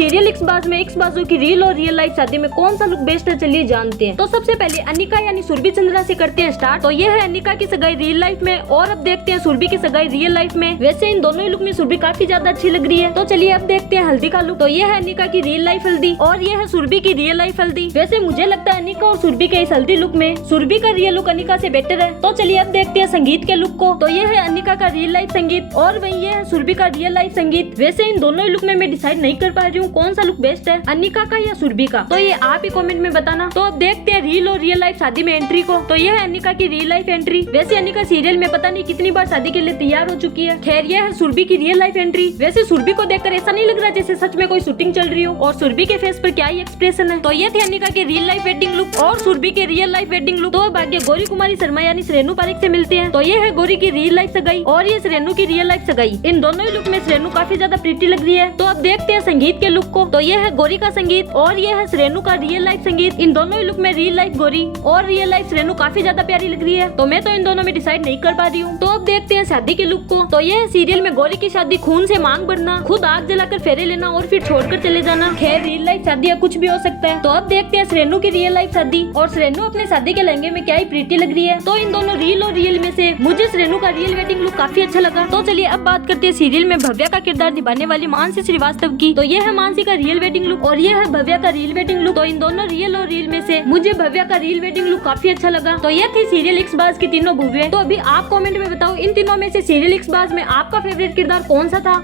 Serial इक्सबाज में इक्सबाजों की real और रियल लाइफ शादी में कौन सा लुक बेस्ट है, चलिए जानते हैं। तो सबसे पहले अनिका यानी सुरभि चंद्रा से करते हैं स्टार्ट। तो ये है अनिका की सगाई रियल लाइफ में और अब देखते हैं सुरभि की सगाई रियल लाइफ में। वैसे इन दोनों ही लुक में सुरभि काफी ज्यादा अच्छी लग रही है। तो चलिए अब देखते हैं हल्दी का लुक। तो ये है अनिका की रियल लाइफ हल्दी और ये है सुरभि की रियल लाइफ हल्दी। वैसे मुझे लगता है अनिका और सुरभि के इस हल्दी लुक में सुरभि का रियल लुक अनिका से बेटर है। तो चलिए अब देखते हैं संगीत के लुक को। तो ये है अनिका का रियल लाइफ संगीत और वही है सुरभि का रियल लाइफ संगीत। वैसे इन दोनों ही लुक में मैं डिसाइड नहीं कर पा रही हूँ कौन सा लुक बेस्ट है, अनिका का या सुरभि का। तो ये आप ही कमेंट में बताना। तो अब देखते हैं रियल और रियल लाइफ शादी में एंट्री को। तो ये है अनिका की रियल लाइफ एंट्री। वैसे अनिका सीरियल में पता नहीं कितनी बार शादी के लिए तैयार हो चुकी है। खैर ये है सुरभि की रियल लाइफ एंट्री। वैसे सुरभि को देखकर ऐसा नहीं लग रहा जैसे सच में कोई शूटिंग चल रही हो और सुरभि के फेस पर क्या ही एक्सप्रेशन है। तो ये थी अनिका की रियल लाइफ वेडिंग लुक और सुरभि के रियल लाइफ वेडिंग लुक। तो अब आगे गौरी कुमारी शर्मा यानी श्रेणु पारेख से मिलते हैं। तो ये है गौरी की रियल लाइफ सगाई और ये श्रेणु की रियल लाइफ सगाई। इन दोनों ही लुक में श्रेणु काफी ज्यादा प्रीटी लग रही है। तो अब देखते हैं संगीत के लुक को। तो ये है गौरी का संगीत और ये है श्रेणु का रियल लाइफ संगीत। इन दोनों ही लुक में रियल लाइफ गौरी और रियल लाइफ श्रेणु काफी ज्यादा प्यारी लग रही है। तो मैं तो इन दोनों में डिसाइड नहीं कर पा रही हूँ। तो अब देखते हैं शादी के लुक को। तो ये है सीरियल में गौरी की शादी खून से मांग भरना, खुद आग जलाकर फेरे लेना और फिर छोड़कर चले जाना। खैर रियल लाइफ शादी या कुछ भी हो सकता है। तो अब देखते हैं श्रेणु की रियल लाइफ शादी और श्रेणु अपने शादी के लहंगे में क्या ही प्रीटी लग रही है। तो इन दोनों रियल और रियल में से मुझे श्रेणु का रियल वेडिंग लुक काफी अच्छा लगा। तो चलिए अब बात करते हैं सीरियल में भव्या का किरदार निभाने वाली मानसी श्रीवास्तव की। तो ये है मानसी का रियल वेडिंग लुक और ये है भव्या का रियल वेडिंग लुक। तो इन दोनों रियल और रियल में से मुझे भव्या का रियल वेडिंग लुक काफी अच्छा लगा। तो ये थी सीरियल इक्सबाज की तीनों भव्या। तो अभी आप कमेंट में बताओ इन तीनों में से सीरियल इक्सबाज में आपका फेवरेट किरदार कौन सा था।